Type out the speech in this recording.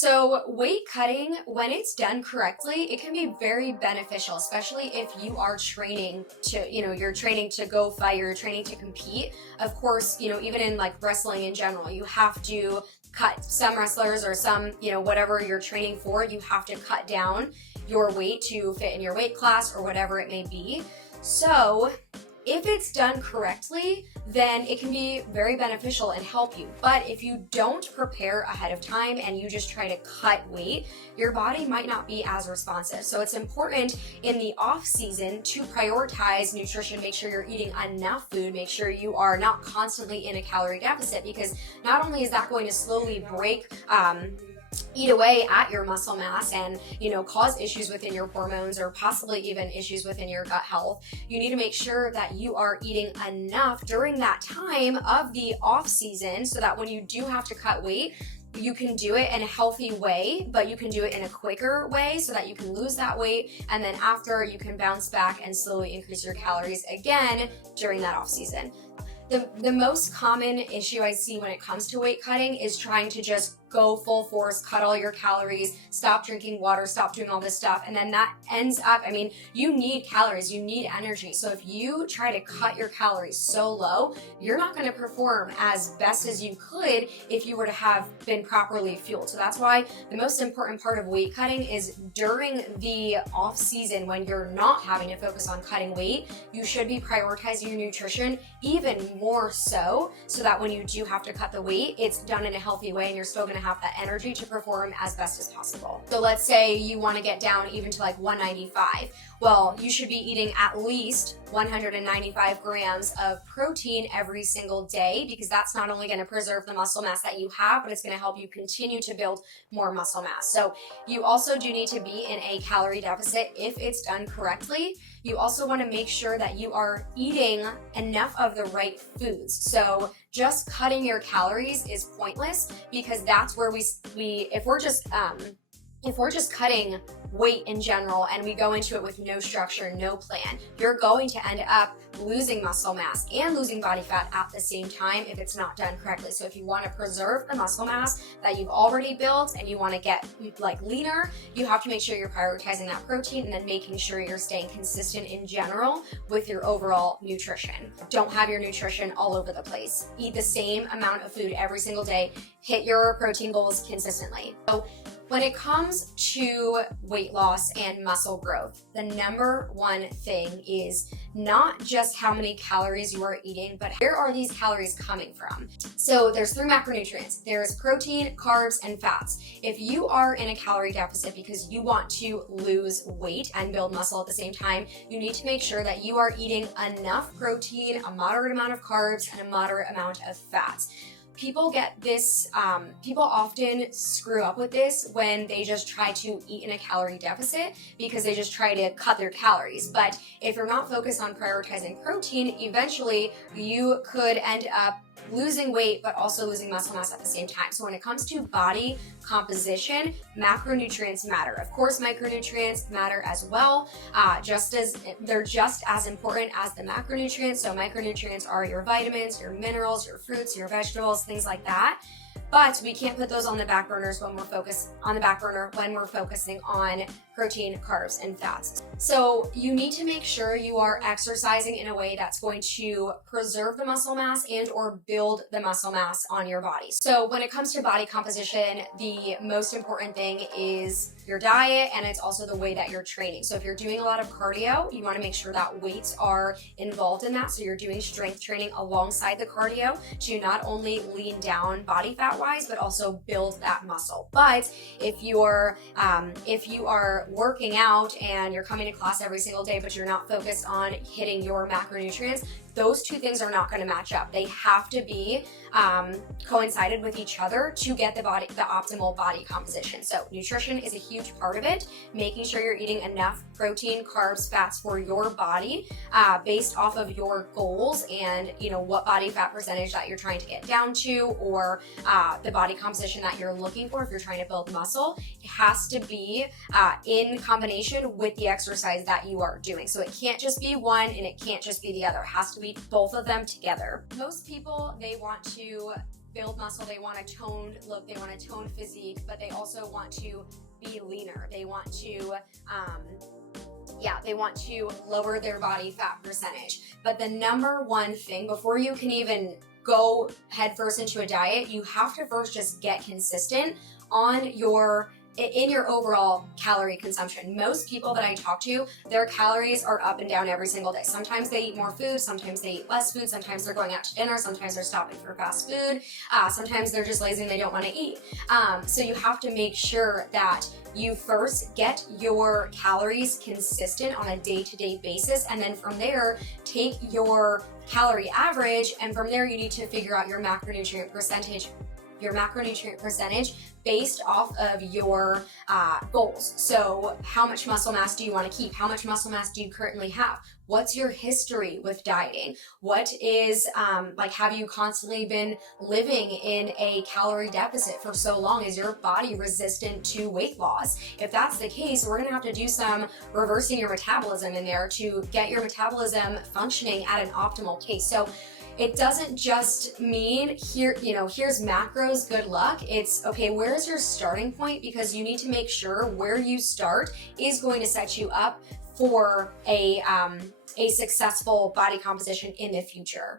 So weight cutting, when it's done correctly, it can be very beneficial, especially if you are training to, you're training to go fight, you're training to compete. Of course, even in like wrestling in general, you have to cut some wrestlers or some, whatever you're training for, you have to cut down your weight to fit in your weight class or whatever it may be. So if it's done correctly, then it can be very beneficial and help you. But if you don't prepare ahead of time and you just try to cut weight, your body might not be as responsive. So it's important in the off season to prioritize nutrition, make sure you're eating enough food, make sure you are not constantly in a calorie deficit, because not only is that going to slowly eat away at your muscle mass and cause issues within your hormones or possibly even issues within your gut health, you need to make sure that you are eating enough during that time of the off season so that when you do have to cut weight, you can do it in a healthy way, but you can do it in a quicker way so that you can lose that weight, and then after you can bounce back and slowly increase your calories again during that off season. The most common issue I see when it comes to weight cutting is trying to just go full force, cut all your calories, stop drinking water, stop doing all this stuff. And then that ends up, you need calories, you need energy. So if you try to cut your calories so low, you're not going to perform as best as you could if you were to have been properly fueled. So that's why the most important part of weight cutting is during the off season when you're not having to focus on cutting weight, you should be prioritizing your nutrition even more so that when you do have to cut the weight, it's done in a healthy way and you're still going to have that energy to perform as best as possible. So let's say you want to get down even to like 195. Well, you should be eating at least 195 grams of protein every single day, because that's not only going to preserve the muscle mass that you have, but it's going to help you continue to build more muscle mass. So you also do need to be in a calorie deficit if it's done correctly. You also want to make sure that you are eating enough of the right foods. So just cutting your calories is pointless, because that's where if we're just cutting weight in general and we go into it with no structure, no plan, you're going to end up losing muscle mass and losing body fat at the same time if it's not done correctly. So if you want to preserve the muscle mass that you've already built and you want to get like leaner, you have to make sure you're prioritizing that protein and then making sure you're staying consistent in general with your overall nutrition. Don't have your nutrition all over the place. Eat the same amount of food every single day. Hit your protein goals consistently. So when it comes to weight loss and muscle growth, the number one thing is not just how many calories you are eating, but where are these calories coming from? So there's 3 macronutrients. There's protein, carbs, and fats. If you are in a calorie deficit because you want to lose weight and build muscle at the same time, you need to make sure that you are eating enough protein, a moderate amount of carbs, and a moderate amount of fats. People get this, people often screw up with this when they just try to eat in a calorie deficit because they just try to cut their calories. But if you're not focused on prioritizing protein, eventually you could end up losing weight but also losing muscle mass at the same time. So when it comes to body composition, macronutrients matter. Of course, micronutrients matter as well, they're just as important as the macronutrients. So micronutrients are your vitamins, your minerals, your fruits, your vegetables, things like that. But we can't put those on the back burners when we're focusing on protein, carbs, and fats. So you need to make sure you are exercising in a way that's going to preserve the muscle mass and or build the muscle mass on your body. So when it comes to body composition, the most important thing is your diet, and it's also the way that you're training. So if you're doing a lot of cardio, you want to make sure that weights are involved in that. So you're doing strength training alongside the cardio to not only lean down body fat wise, but also build that muscle. But if you are working out and you're coming to class every single day, but you're not focused on hitting your macronutrients, those two things are not going to match up. They have to be coincided with each other to get the optimal body composition. So nutrition is a huge part of it, making sure you're eating enough protein, carbs, fats for your body based off of your goals and what body fat percentage that you're trying to get down to, or the body composition that you're looking for if you're trying to build muscle. It has to be in combination with the exercise that you are doing. So it can't just be one and it can't just be the other. It has to be both of them together. Most people, they want to build muscle, they want a toned look, they want a toned physique, but they also want to be leaner. They want to, they want to lower their body fat percentage. But the number one thing, before you can even go headfirst into a diet, you have to first just get consistent in your overall calorie consumption. Most people that I talk to, their calories are up and down every single day. Sometimes they eat more food, sometimes they eat less food, sometimes they're going out to dinner, sometimes they're stopping for fast food, sometimes they're just lazy and they don't want to eat. So you have to make sure that you first get your calories consistent on a day-to-day basis, and then from there, take your calorie average, and from there you need to figure out your macronutrient percentage based off of your goals. So how much muscle mass do you want to keep? How much muscle mass do you currently have? What's your history with dieting? What is, have you constantly been living in a calorie deficit for so long? Is your body resistant to weight loss? If that's the case, we're gonna have to do some reversing your metabolism in there to get your metabolism functioning at an optimal pace. So it doesn't just mean here's macros, good luck. It's okay, where's your starting point? Because you need to make sure where you start is going to set you up for a successful body composition in the future.